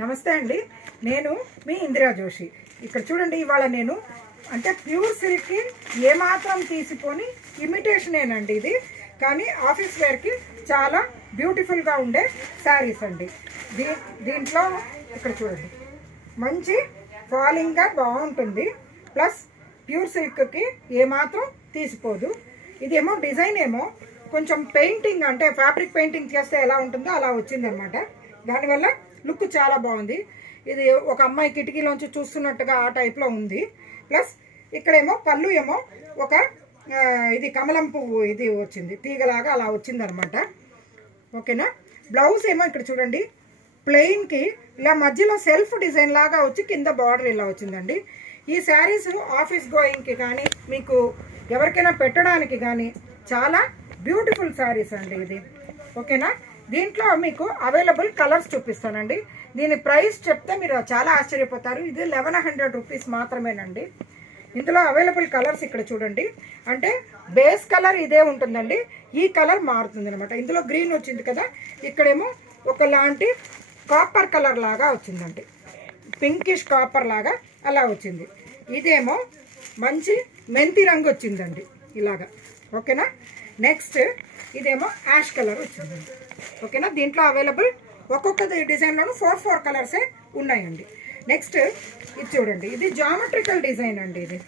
నమస్తే అండి. నేను మీ ఇందిరా జోషి. ఇక్కడ చూడండి, ఇవాళ నేను అంటే ప్యూర్ సిల్క్ ఏమాత్రం తీసిపోని ఇమిటేషనేనండి ఇది, కానీ ఆఫీస్ వేర్కి చాలా బ్యూటిఫుల్గా ఉండే శారీస్ అండి. దీంట్లో ఇక్కడ చూడండి, మంచి ఫాలింగ్గా బాగుంటుంది, ప్లస్ ప్యూర్ సిల్క్కి ఏమాత్రం తీసిపోదు. ఇదేమో డిజైన్ ఏమో కొంచెం పెయింటింగ్ అంటే ఫ్యాబ్రిక్ పెయింటింగ్ చేస్తే ఎలా ఉంటుందో అలా వచ్చిందనమాట. దానివల్ల లుక్ చాలా బాగుంది. ఇది ఒక అమ్మాయి కిటికీలోంచి చూస్తున్నట్టుగా ఆ టైప్లో ఉంది. ప్లస్ ఇక్కడేమో పళ్ళు ఏమో ఒక ఇది కమలం పువ్వు ఇది వచ్చింది, తీగలాగా అలా వచ్చిందనమాట. ఓకేనా. బ్లౌజ్ ఏమో ఇక్కడ చూడండి, ప్లెయిన్కి ఇలా మధ్యలో సెల్ఫ్ డిజైన్ లాగా వచ్చి కింద బార్డర్ ఇలా వచ్చిందండి. ఈ శారీస్ ఆఫీస్ గోయింగ్కి కానీ మీకు ఎవరికైనా పెట్టడానికి కానీ చాలా బ్యూటిఫుల్ శారీస్ అండి ఇది. ఓకేనా. దీంట్లో మీకు అవైలబుల్ కలర్స్ చూపిస్తానండి. దీని ప్రైస్ చెప్తే మీరు చాలా ఆశ్చర్యపోతారు. ఇది 1100 రూపీస్ మాత్రమేనండి. ఇందులో అవైలబుల్ కలర్స్ ఇక్కడ చూడండి, అంటే బేస్ కలర్ ఇదే ఉంటుందండి, ఈ కలర్ మారుతుంది అనమాట. ఇందులో గ్రీన్ వచ్చింది కదా, ఇక్కడేమో ఒకలాంటి కాపర్ కలర్ లాగా వచ్చిందండి, పింకిష్ కాపర్ లాగా అలా వచ్చింది. ఇదేమో మంచి మెంతి రంగు వచ్చిందండి ఇలాగా. ఓకేనా. నెక్స్ట్ ఇదేమో యాష్ కలర్ వచ్చిందండి. ఓకేనా. దీంట్లో అవైలబుల్ ఒక్కొక్క డిజైన్లోనూ 4 కలర్సే ఉన్నాయండి. నెక్స్ట్ ఇది చూడండి, ఇది జామెట్రికల్ డిజైన్ అండి. ఇది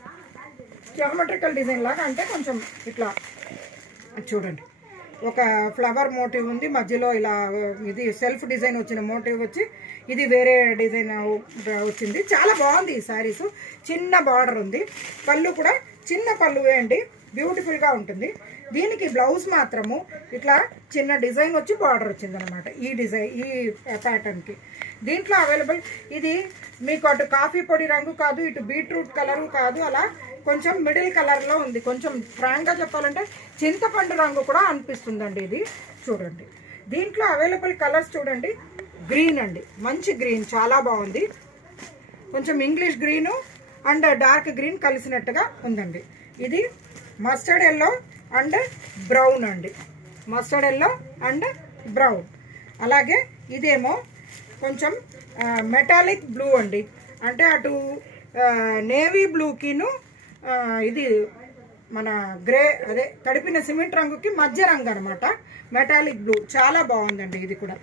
జామెట్రికల్ డిజైన్ లాగా, అంటే కొంచెం ఇట్లా చూడండి, ఒక ఫ్లవర్ మోటివ్ ఉంది మధ్యలో, ఇలా ఇది సెల్ఫ్ డిజైన్ వచ్చిన మోటివ్ వచ్చి ఇది వేరే డిజైన్ వచ్చింది. చాలా బాగుంది ఈ శారీస్. చిన్న బార్డర్ ఉంది, పళ్ళు కూడా చిన్న పళ్ళువే అండి, బ్యూటిఫుల్గా ఉంటుంది. దీనికి బ్లౌజ్ మాత్రము ఇట్లా చిన్న డిజైన్ వచ్చి బార్డర్ వచ్చిందనమాట, ఈ డిజైన్ ఈ ప్యాటర్న్కి. దీంట్లో అవైలబుల్ ఇది మీకు అటు కాఫీ పొడి రంగు కాదు, ఇటు బీట్రూట్ కలరు కాదు, అలా కొంచెం మిడిల్ కలర్లో ఉంది. కొంచెం ఫ్రాంక్గా చెప్పాలంటే చింతపండు రంగు కూడా అనిపిస్తుందండి ఇది. చూడండి, దీంట్లో అవైలబుల్ కలర్స్ చూడండి, గ్రీన్ అండి, మంచి గ్రీన్, చాలా బాగుంది. కొంచెం English green and dark green కలిసినట్టుగా ఉందండి. ఇది మస్టర్డ్ ఎల్లో అండ్ బ్రౌన్ అండి, మస్టర్డ్ ఎల్లో అండ్ బ్రౌన్. అలాగే ఇదేమో కొంచెం మెటాలిక్ బ్లూ అండి, అంటే అటు నేవీ బ్లూకిను ఇది మన గ్రే అదే తడిపిన సిమెంట్ రంగుకి మధ్య రంగు అనమాట, మెటాలిక్ బ్లూ. చాలా బాగుందండి ఇది కూడా.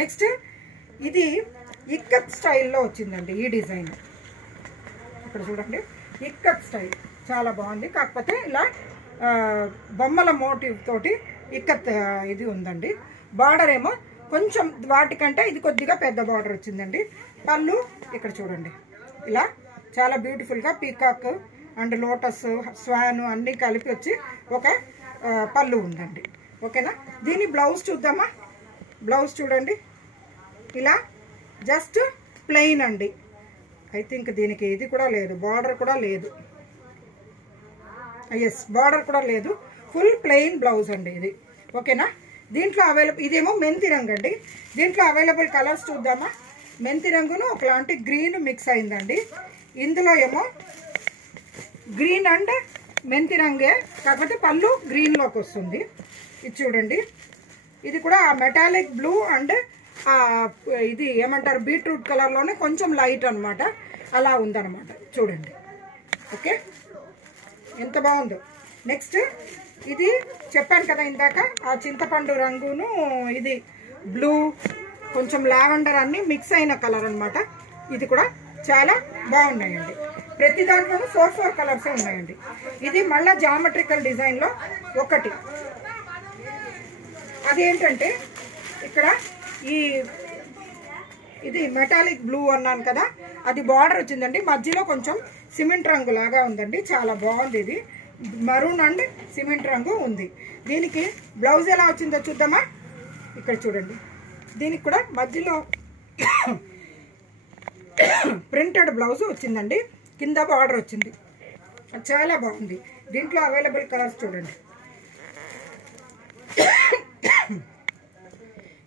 నెక్స్ట్ ఇది ఇక్కత్ స్టైల్లో వచ్చిందండి ఈ డిజైన్. ఇక్కడ చూడండి, ఇక్కత్ స్టైల్ చాలా బాగుంది, కాకపోతే ఇలా బొమ్మల మోటివ్ తోటి ఇక్కత్ ఇది ఉందండి. బార్డర్ ఏమో కొంచెం వాటికంటే ఇది కొద్దిగా పెద్ద బార్డర్ వచ్చిందండి. పళ్ళు ఇక్కడ చూడండి, ఇలా చాలా బ్యూటిఫుల్గా పీకాక్ అండ్ లోటస్ స్వాన్ అన్నీ కలిపి వచ్చి ఒక పళ్ళు ఉందండి. ఓకేనా. దీని బ్లౌజ్ చూద్దామా. బ్లౌజ్ చూడండి, ఇలా జస్ట్ ప్లెయిన్ అండి. ఐ థింక్ దీనికి ఇది కూడా లేదు, బార్డర్ కూడా లేదు. ఎస్, బార్డర్ కూడా లేదు, ఫుల్ ప్లెయిన్ బ్లౌజ్ అండి ఇది. ఓకేనా. దీంట్లో అవైలబుల్ ఇదేమో మెంతి రంగు అండి. దీంట్లో అవైలబుల్ కలర్స్ చూద్దామా. మెంతి రంగును ఒకలాంటి గ్రీన్ మిక్స్ అయిందండి. ఇందులో ఏమో గ్రీన్ అండ్ మెంతి రంగే, కాకపోతే పళ్ళు గ్రీన్లోకి వస్తుంది. ఇది చూడండి, ఇది కూడా మెటాలిక్ బ్లూ అండ్ ఇది ఏమంటారు బీట్రూట్ కలర్లోనే కొంచెం లైట్ అనమాట, అలా ఉందన్నమాట. చూడండి. ఓకే, ఎంత బాగుందో. నెక్స్ట్ ఇది చెప్పాను కదా ఇందాక, ఆ చింతపండు రంగును ఇది బ్లూ కొంచెం లావెండర్ అన్ని మిక్స్ అయిన కలర్ అనమాట. ఇది కూడా చాలా బాగున్నాయండి. ప్రతి దాంట్లోనూ 4 కలర్సే ఉన్నాయండి. ఇది మళ్ళీ జామెట్రికల్ డిజైన్లో ఒకటి. అదేంటంటే ఇక్కడ ఇది మెటాలిక్ బ్లూ అన్నాను కదా, అది బార్డర్ వచ్చిందండి, మధ్యలో కొంచెం సిమెంట్ రంగు లాగా ఉందండి, చాలా బాగుంది. ఇది మరూన్ అండ్ సిమెంట్ రంగు ఉంది. దీనికి బ్లౌజ్ ఎలా వచ్చిందో చూద్దామా. ఇక్కడ చూడండి, దీనికి కూడా మధ్యలో ప్రింటెడ్ బ్లౌజ్ వచ్చిందండి, కింద బార్డర్ వచ్చింది, చాలా బాగుంది. దీంట్లో అవైలబుల్ కలర్స్ చూడండి,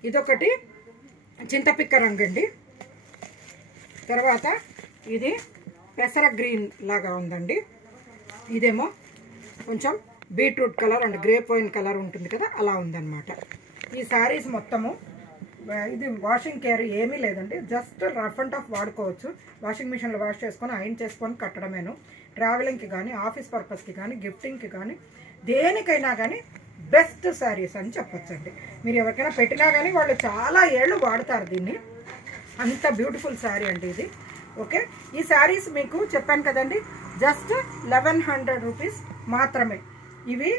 ఇదొకటి చింతపిక్క రంగు అండి. తర్వాత ఇది పెసర గ్రీన్ లాగా ఉందండి. ఇదేమో కొంచెం beetroot colour and grape wine colour ఉంటుంది కదా, అలా ఉందన్నమాట. ఈ శారీస్ మొత్తము ఇది వాషింగ్ కేర్ ఏమీ లేదండి, జస్ట్ రఫ్ అండ్ టఫ్ వాడుకోవచ్చు. వాషింగ్ మిషన్లో వాష్ చేసుకొని ఐరన్ చేసుకొని కట్టడమేను. ట్రావెలింగ్కి కానీ, ఆఫీస్ పర్పస్కి కానీ, గిఫ్టింగ్కి కానీ, దేనికైనా కానీ బెస్ట్ శారీస్ అని చెప్పొచ్చండి. మీరు ఎవరికైనా పెట్టినా కానీ వాళ్ళు చాలా ఏళ్ళు వాడతారు దీన్ని. అంత బ్యూటిఫుల్ శారీ అండి ఇది. ఓకే, ఈ శారీస్ మీకు చెప్పాను కదండి, జస్ట్ 1100 రూపీస్ మాత్రమే. ఇవి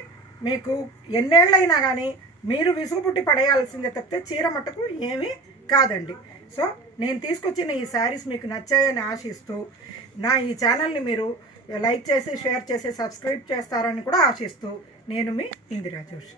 మీకు ఎన్నేళ్ళైనా కానీ మీరు విసుగుపుట్టి పడేయాల్సిందే తప్పితే చీర మట్టుకు ఏమీ కాదండి. సో నేను తీసుకొచ్చిన ఈ శారీస్ మీకు నచ్చాయని ఆశిస్తూ, నా ఈ ఛానల్ని మీరు లైక్ చేసి, షేర్ చేసి, సబ్స్క్రైబ్ చేస్తారని కూడా ఆశిస్తూ, నేను మీ ఇందిరా జోషి.